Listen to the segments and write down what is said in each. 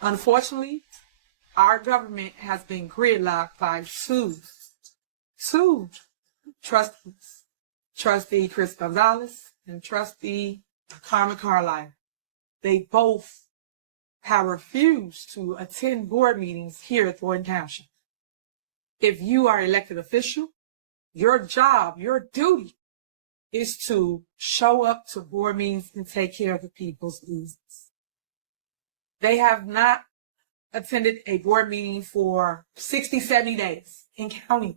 Unfortunately, our government has been gridlocked by two trustees, Trustee Chris Gonzalez and Trustee Carmen Carlisle. They both have refused to attend board meetings here at Thornton Township. If you are an elected official, your job, your duty is to show up to board meetings and take care of the people's business. They have not attended a board meeting for 60, 70 days and counting,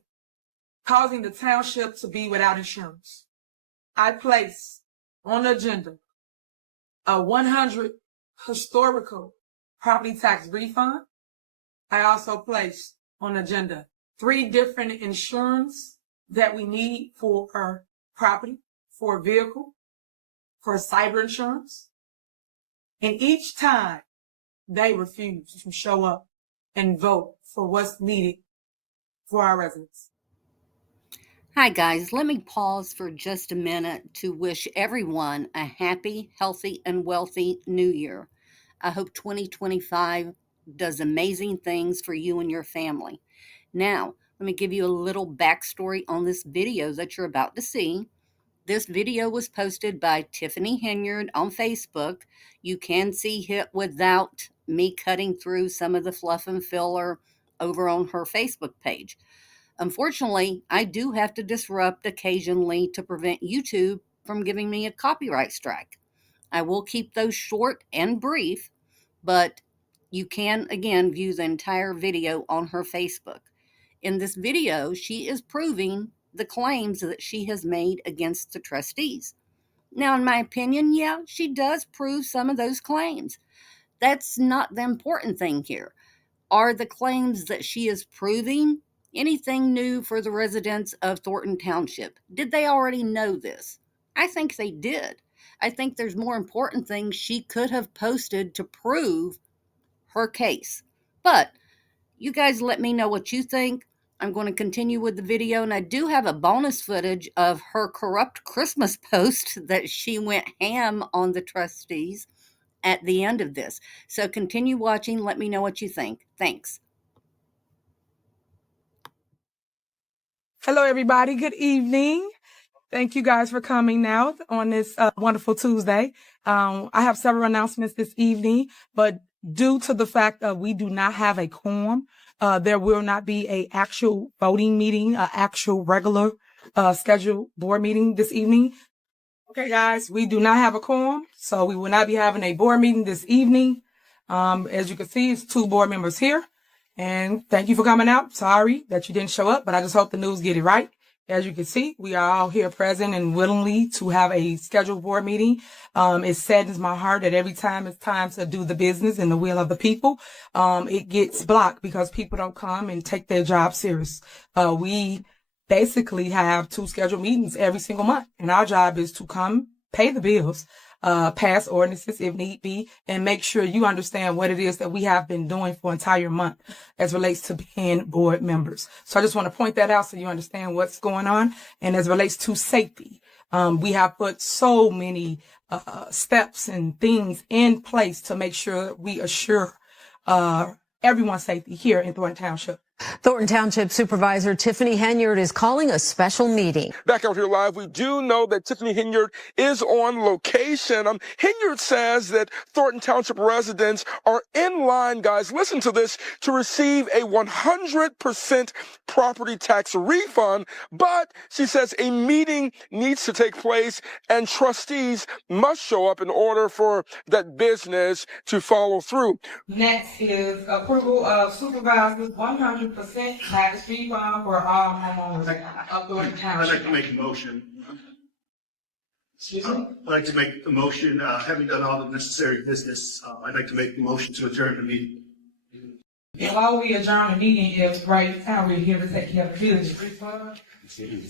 causing the township to be without insurance. I place on the agenda a 100 historical property tax refund. I also place on the agenda 3 different insurance that we need for our property, for a vehicle, for cyber insurance. And each time they refuse to show up and vote for what's needed for our residents. Hi guys, let me pause for just a minute to wish everyone a happy, healthy, and wealthy new year. I hope 2025 does amazing things for you and your family. Now, let me give you a little backstory on this video that you're about to see. This video was posted by Tiffany Henyard on Facebook. You can see it without me cutting through some of the fluff and filler over on her Facebook page. Unfortunately, I do have to disrupt occasionally to prevent YouTube from giving me a copyright strike. I will keep those short and brief, but you can, again, view the entire video on her Facebook. In this video, she is proving the claims that she has made against the trustees. Now, in my opinion, yeah, she does prove some of those claims. That's not the important thing here. Are the claims that she is proving anything new for the residents of Thornton Township? Did they already know this? I think they did. I think there's more important things she could have posted to prove her case. But you guys let me know what you think. I'm going to continue with the video, and I do have a bonus footage of her corrupt Christmas post that she went ham on the trustees at the end of this. So continue watching. Let me know what you think. Thanks. Hello, everybody. Good evening. Thank you guys for coming now on this wonderful Tuesday. I have several announcements this evening, but due to the fact that we do not have a quorum, there will not be an actual voting meeting, an actual regular scheduled board meeting this evening. Okay, guys, we do not have a quorum, so we will not be having a board meeting this evening. As you can see, it's 2 board members here. And thank you for coming out. Sorry that you didn't show up, but I just hope the news get it right. As you can see, we are all here present and willingly to have a scheduled board meeting. It saddens my heart that every time it's time to do the business and the will of the people, it gets blocked because people don't come and take their job serious. We basically have 2 scheduled meetings every single month, and our job is to come, pay the bills, pass ordinances if need be, and make sure you understand what it is that we have been doing for an entire month as relates to being board members. So I just want to point that out so you understand what's going on. And as relates to safety, we have put so many steps and things in place to make sure we assure everyone's safety here in Thornton Township. Thornton Township Supervisor Tiffany Henyard is calling a special meeting. Back out here live, we do know that Tiffany Henyard is on location. Henyard says that Thornton Township residents are in line, guys, listen to this, to receive a 100% property tax refund. But she says a meeting needs to take place and trustees must show up in order for that business to follow through. Next is approval of supervisors 100% tax refund for all homeowners of Thornton I'd Township. like to make a motion. Excuse me? I'd like to make a motion, having done all the necessary business, I'd like to make the motion to adjourn the meeting. And while we adjourn the meeting, is right now we're here to take care of the village refund.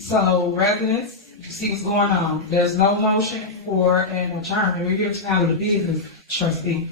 So residents, you see what's going on. There's no motion for an adjournment. We're here to handle the business, trustee.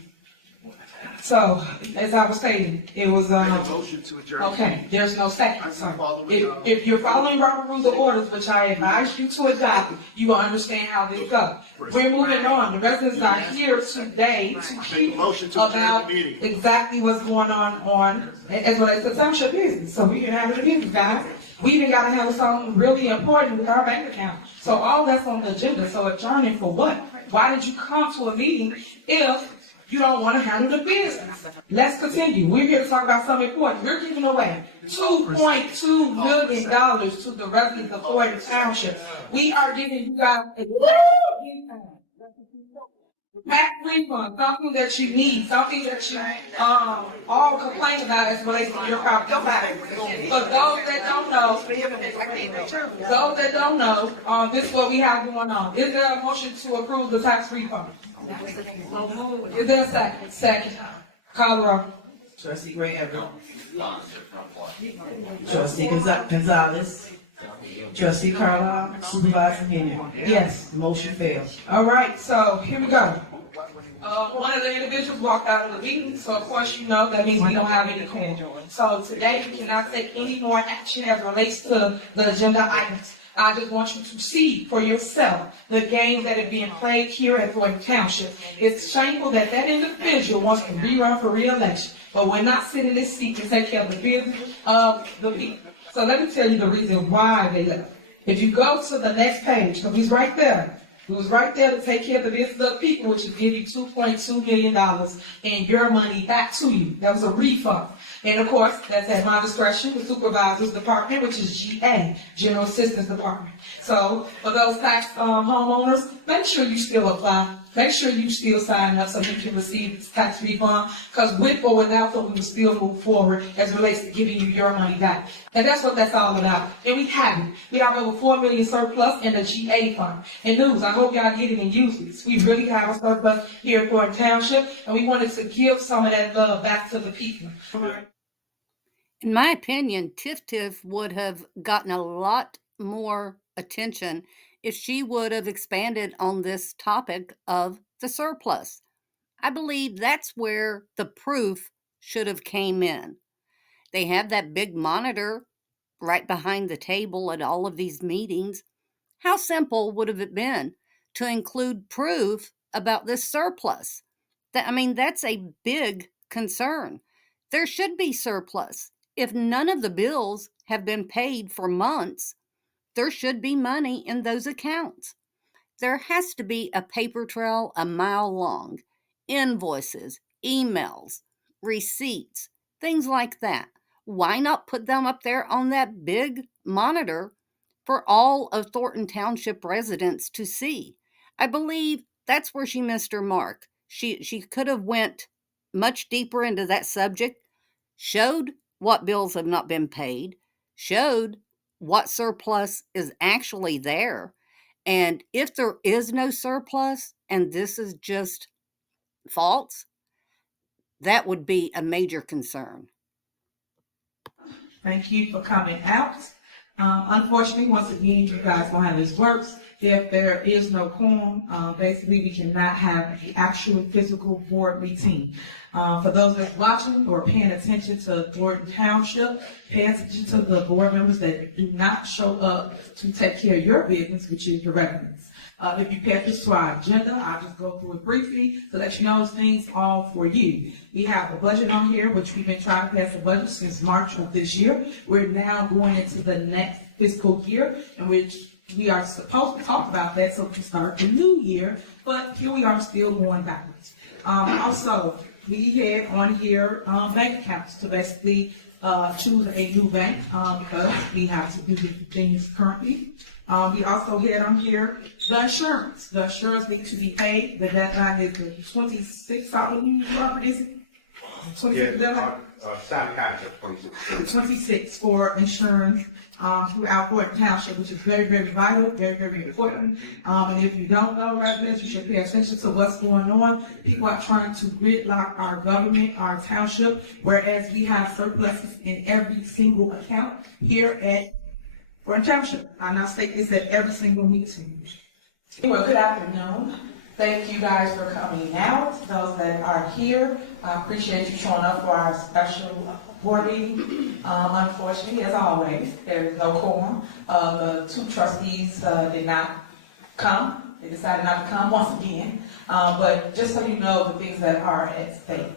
So, as I was stating, it was, Motion to adjourn. okay, there's no second. So, following, if you're following Robert Rules of Orders, which I advise you to adopt, you will understand how this goes. We're moving on. The residents are here today to hear motion to adjourn about the meeting. exactly what's going on, as well as the township business. So we can have it business, guys. We even gotta handle something really important with our bank account. So all that's on the agenda. So adjourning for what? Why did you come to a meeting if you don't want to handle the business? Let's continue. We're here to talk about something important. We're giving away $2.2 million to the residents of Thornton Township. We are giving you guys a tax refund, something that you need, something that you all complain about as relates to your property tax. For those that don't know, this is what we have going on. Is there a motion to approve the tax refund? Is there a second? Second. Call the roll. Trustee Graham. Trustee Gonzalez. Trustee Carlisle. Supervisor Henyard. Yes. Motion fails. All right, so here we go. One of the individuals walked out of the meeting, so of course you know that means we don't have any quorum. So today we cannot take any more action as relates to the agenda items. I just want you to see for yourself the games that are being played here at Thornton Township. It's shameful that that individual wants to rerun for re-election, but we're not sitting in this seat to take care of the business of the people. So let me tell you the reason why they left. If you go to the next page, so he's right there. He was right there to take care of the business of the people, which is give you $2.2 million and your money back to you. That was a refund. And of course, that's at my discretion, the Supervisor's Department, which is GA, General Assistance Department. So for those tax homeowners, make sure you still apply. Make sure you still sign up so you can receive this tax refund, because with or without them, we will still move forward as it relates to giving you your money back. And that's what that's all about. And we have it. We have over $4 million surplus in the GA fund. And news, I hope y'all get it and use this. We really have a surplus here at Thornton Township, and we wanted to give some of that love back to the people. In my opinion, Tiff would have gotten a lot more attention if she would have expanded on this topic of the surplus. I believe that's where the proof should have came in. They have that big monitor right behind the table at all of these meetings. How simple would have it been to include proof about this surplus? That's a big concern. There should be surplus. If none of the bills have been paid for months, there should be money in those accounts. There has to be a paper trail a mile long, invoices, emails, receipts, things like that. Why not put them up there on that big monitor for all of Thornton Township residents to see? I believe that's where she missed her mark. She could have went much deeper into that subject, showed what bills have not been paid, showed what surplus is actually there. And if there is no surplus and this is just false, that would be a major concern. Thank you for coming out. Unfortunately, once again, you guys know how this works. If there is no quorum, basically we cannot have the actual physical board meeting. For those that's watching or paying attention to Thornton Township, pay attention to the board members that do not show up to take care of your business, which is your residents. If you pay attention to our agenda, I'll just go through it briefly to let you know those things all for you. We have a budget on here, which we've been trying to pass a budget since March of this year. We're now going into the next fiscal year, in which we are supposed to talk about that so we can start the new year, but here we are still going backwards. Also, we had on here bank accounts to basically choose a new bank because we have to do different things currently. We also had on here the insurance. The insurance needs to be paid. The deadline is the 26th. Robert, is it? 26 for insurance throughout Thornton Township, which is very, very vital, very, very important. And if you don't know, residents, you should pay attention to what's going on. People are trying to gridlock our government, our township, whereas we have surpluses in every single account here at Thornton Township. I now state this at every single meeting. Well, good afternoon. Thank you guys for coming out. Those that are here, I appreciate you showing up for our special board meeting. Unfortunately, as always, there is no quorum. The two trustees did not come. They decided not to come once again. But just so you know the things that are at stake.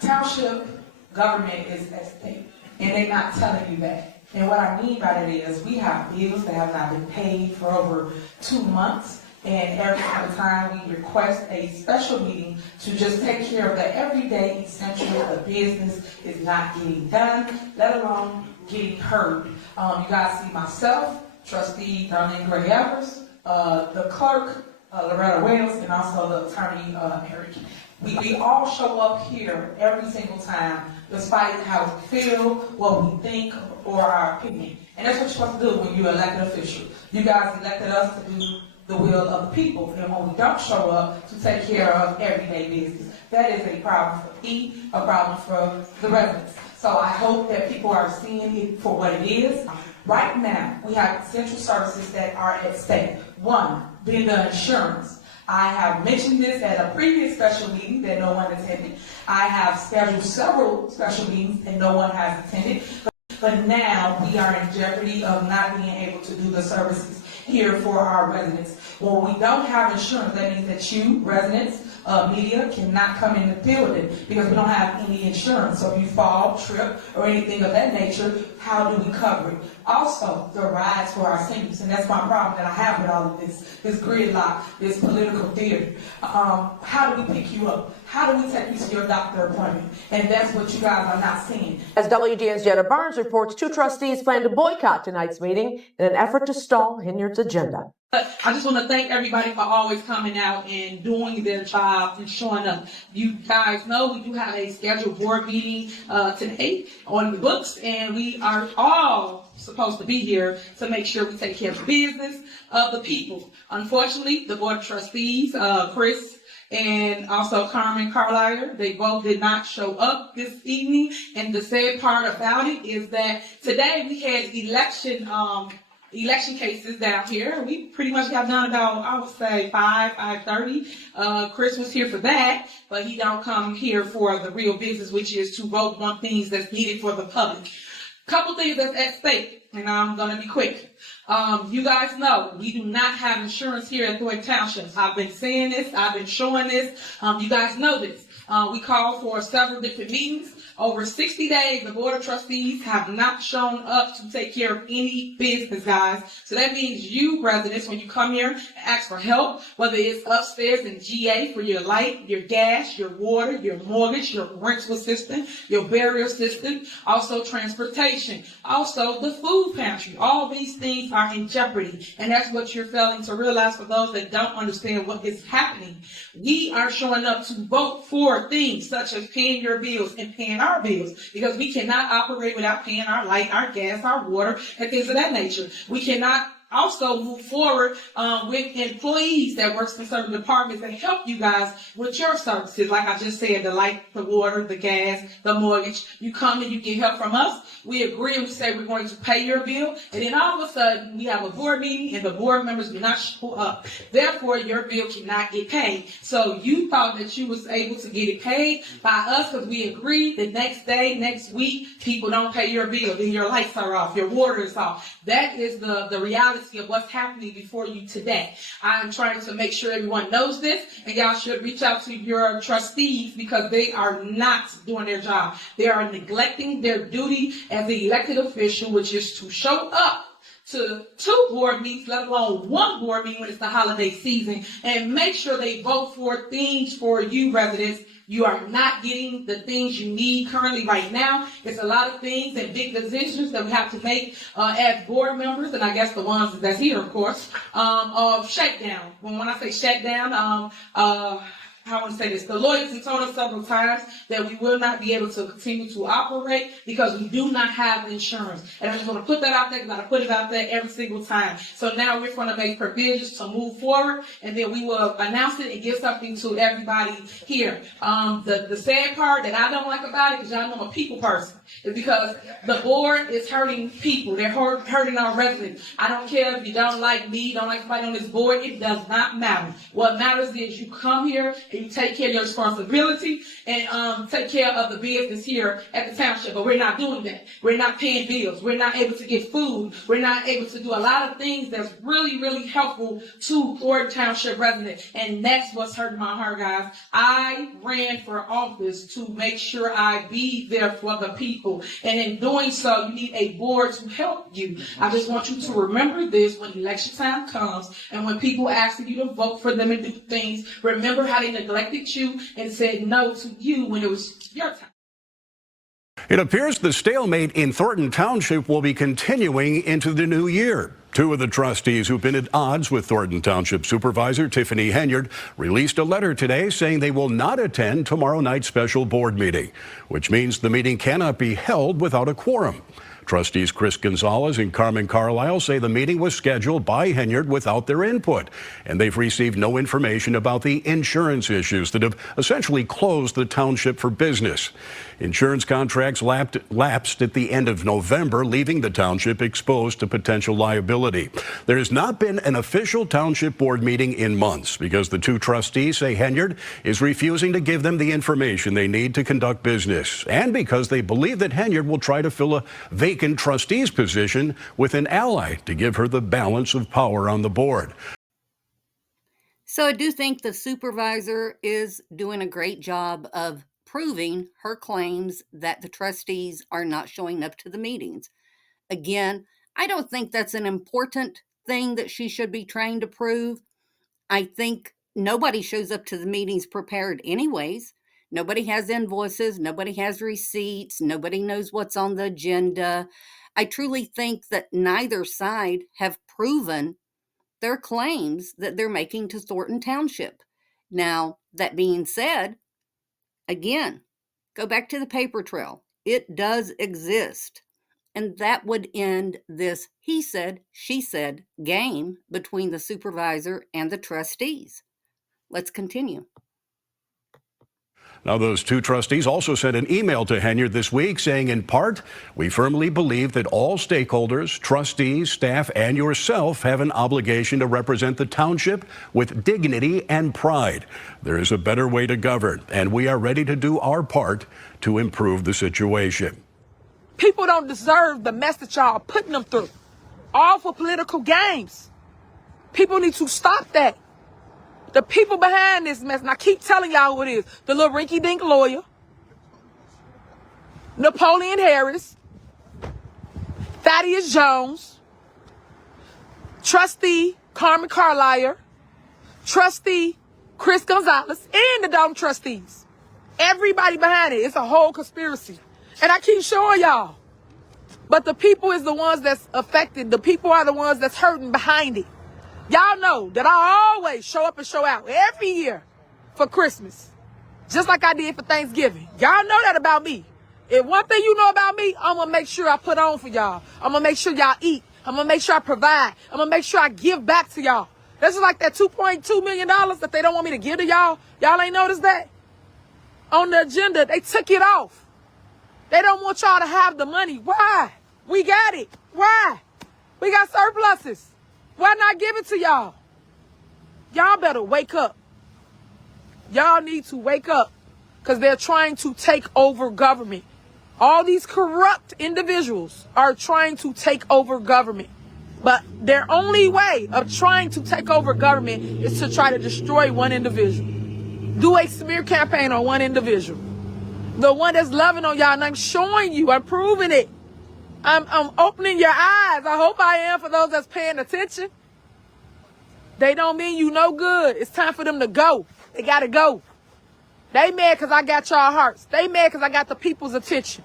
Township government is at stake, and they're not telling you that. And what I mean by that is we have bills that have not been paid for over 2 months, and every single time we request a special meeting to just take care of the everyday essential of business is not getting done, let alone getting heard. You guys see myself, trustee Darlene Gray-Evers, the clerk, Loretta Wells, and also the attorney, Eric. We all show up here every single time, despite how we feel, what we think, or our opinion. And that's what you're supposed to do when you're elected official. You guys elected us to do the will of the people. And when we don't show up to take care of everyday business, that is a problem for me, a problem for the residents. So I hope that people are seeing it for what it is. Right now, we have essential services that are at stake. One, being the insurance. I have mentioned this at a previous special meeting that no one attended. I have scheduled several special meetings and no one has attended. But now we are in jeopardy of not being able to do the services here for our residents. When we don't have insurance, that means that you, residents, media, cannot come in the building because we don't have any insurance. So if you fall, trip, or anything of that nature, how do we cover it? Also, the rides for our seniors, and that's my problem that I have with all of this gridlock, this political theater. How do we pick you up? How do we take you to your doctor appointment? And that's what you guys are not seeing. As WGN's Jenna Barnes reports, two trustees plan to boycott tonight's meeting in an effort to stall Henyard's agenda. But I just want to thank everybody for always coming out and doing their job and showing up. You guys know we do have a scheduled board meeting today on the books, and we are all supposed to be here to make sure we take care of the business of the people. Unfortunately, the Board of Trustees, Chris and also Carmen Carlisle, they both did not show up this evening. And the sad part about it is that today we had election cases down here. We pretty much got done about, I would say, 5:30. Chris was here for that, but he don't come here for the real business, which is to vote on things that's needed for the public. Couple things that's at stake, and I'm going to be quick. You guys know we do not have insurance here at Thornton Township. I've been saying this. I've been showing this. You guys know this. We called for several different meetings. Over 60 days, the Board of Trustees have not shown up to take care of any business, guys. So that means you, residents, when you come here and ask for help, whether it's upstairs in GA for your light, your gas, your water, your mortgage, your rental assistance, your burial system, also transportation, also the food pantry. All these things are in jeopardy. And that's what you're failing to realize for those that don't understand what is happening. We are showing up to vote for things such as paying your bills and paying our bills, because we cannot operate without paying our light, our gas, our water, and things of that nature. We cannot also move forward with employees that works in certain departments that help you guys with your services. Like I just said, the light, the water, the gas, the mortgage. You come and you get help from us. We agree and we say we're going to pay your bill. And then all of a sudden we have a board meeting and the board members do not show up. Therefore, your bill cannot get paid. So you thought that you was able to get it paid by us because we agreed the next day, next week, people don't pay your bill. Then your lights are off, your water is off. That is the reality of what's happening before you today. I am trying to make sure everyone knows this, and y'all should reach out to your trustees because they are not doing their job. They are neglecting their duty as the elected official, which is to show up to 2 board meetings, let alone 1 board meeting when it's the holiday season, and make sure they vote for things for you residents. You are not getting the things you need currently right now. It's a lot of things and big decisions that we have to make as board members, and I guess the ones that's here, of course, of shutdown. When I say shutdown, I want to say this, the lawyers have told us several times that we will not be able to continue to operate because we do not have insurance. And I just want to put that out there because I put it out there every single time. So now we're going to make provisions to move forward, and then we will announce it and give something to everybody here. The sad part that I don't like about it, because y'all know I'm a people person, is because the board is hurting people. They're hurting our residents. I don't care if you don't like me, don't like somebody on this board. It does not matter. What matters is you come here and you take care of your responsibility and take care of the business here at the township. But we're not doing that. We're not paying bills. We're not able to get food. We're not able to do a lot of things that's really, really helpful to Thornton Township residents. And that's what's hurting my heart, guys. I ran for office to make sure I be there for the people. And in doing so, you need a board to help you. I just want you to remember this when election time comes and when people ask you to vote for them and do things. Remember how they neglected you and said no to you when it was your time. It appears the stalemate in Thornton Township will be continuing into the new year. Two of the trustees who've been at odds with Thornton Township Supervisor Tiffany Henyard released a letter today saying they will not attend tomorrow night's special board meeting, which means the meeting cannot be held without a quorum. Trustees Chris Gonzalez and Carmen Carlisle say the meeting was scheduled by Henyard without their input, and they've received no information about the insurance issues that have essentially closed the township for business. Insurance contracts lapsed at the end of November, leaving the township exposed to potential liability. There has not been an official township board meeting in months because the two trustees say Henyard is refusing to give them the information they need to conduct business, and because they believe that Henyard will try to fill a vacant trustee's position with an ally to give her the balance of power on the board. So I do think the supervisor is doing a great job of proving her claims that the trustees are not showing up to the meetings. Again, I don't think that's an important thing that she should be trying to prove. I think nobody shows up to the meetings prepared anyways. Nobody has invoices, nobody has receipts, nobody knows what's on the agenda. I truly think that neither side have proven their claims that they're making to Thornton Township. Now, that being said, again, go back to the paper trail. It does exist. And that would end this he said, she said game between the supervisor and the trustees. Let's continue. Now, those two trustees also sent an email to Henyard this week saying, in part, we firmly believe that all stakeholders, trustees, staff, and yourself have an obligation to represent the township with dignity and pride. There is a better way to govern, and we are ready to do our part to improve the situation. People don't deserve the mess that y'all are putting them through. All for political games. People need to stop that. The people behind this mess, and I keep telling y'all who it is, the little rinky-dink lawyer, Napoleon Harris, Thaddeus Jones, Trustee Carmen Carlisle, Trustee Chris Gonzalez, and the dumb trustees. Everybody behind it. It's a whole conspiracy. And I keep showing y'all. But the people is the ones that's affected. The people are the ones that's hurting behind it. Y'all know that I always show up and show out every year for Christmas, just like I did for Thanksgiving. Y'all know that about me. If one thing you know about me, I'm going to make sure I put on for y'all. I'm going to make sure y'all eat. I'm going to make sure I provide. I'm going to make sure I give back to y'all. This is like that $2.2 million that they don't want me to give to y'all. Y'all ain't noticed that? On the agenda, they took it off. They don't want y'all to have the money. Why? We got it. Why? We got surpluses. Why not give it to y'all? Y'all better wake up. Y'all need to wake up because they're trying to take over government. All these corrupt individuals are trying to take over government. But their only way of trying to take over government is to try to destroy one individual. Do a smear campaign on one individual. The one that's loving on y'all, and I'm showing you, I'm proving it. I'm opening your eyes. I hope I am for those that's paying attention. They don't mean you no good. It's time for them to go. They got to go. They mad because I got y'all hearts. They mad because I got the people's attention.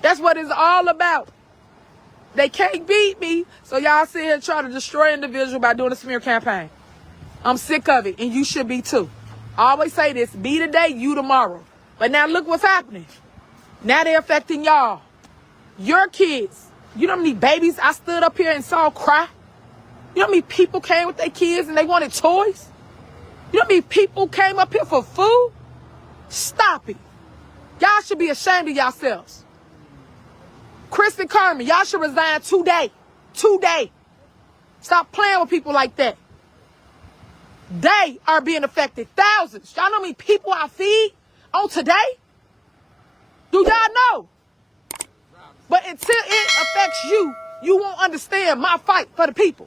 That's what it's all about. They can't beat me, so y'all sit here and try to destroy an individual by doing a smear campaign. I'm sick of it, and you should be too. I always say this, me today, you tomorrow. But now look what's happening. Now they're affecting y'all. Your kids. You know how many babies I stood up here and saw cry? You know how many people came with their kids and they wanted toys? You know how many people came up here for food? Stop it. Y'all should be ashamed of yourselves. Chris and Carmen, y'all should resign today. Today. Stop playing with people like that. They are being affected. Thousands. Y'all know how many people I feed on today? Do y'all know? But until it affects you, you won't understand my fight for the people.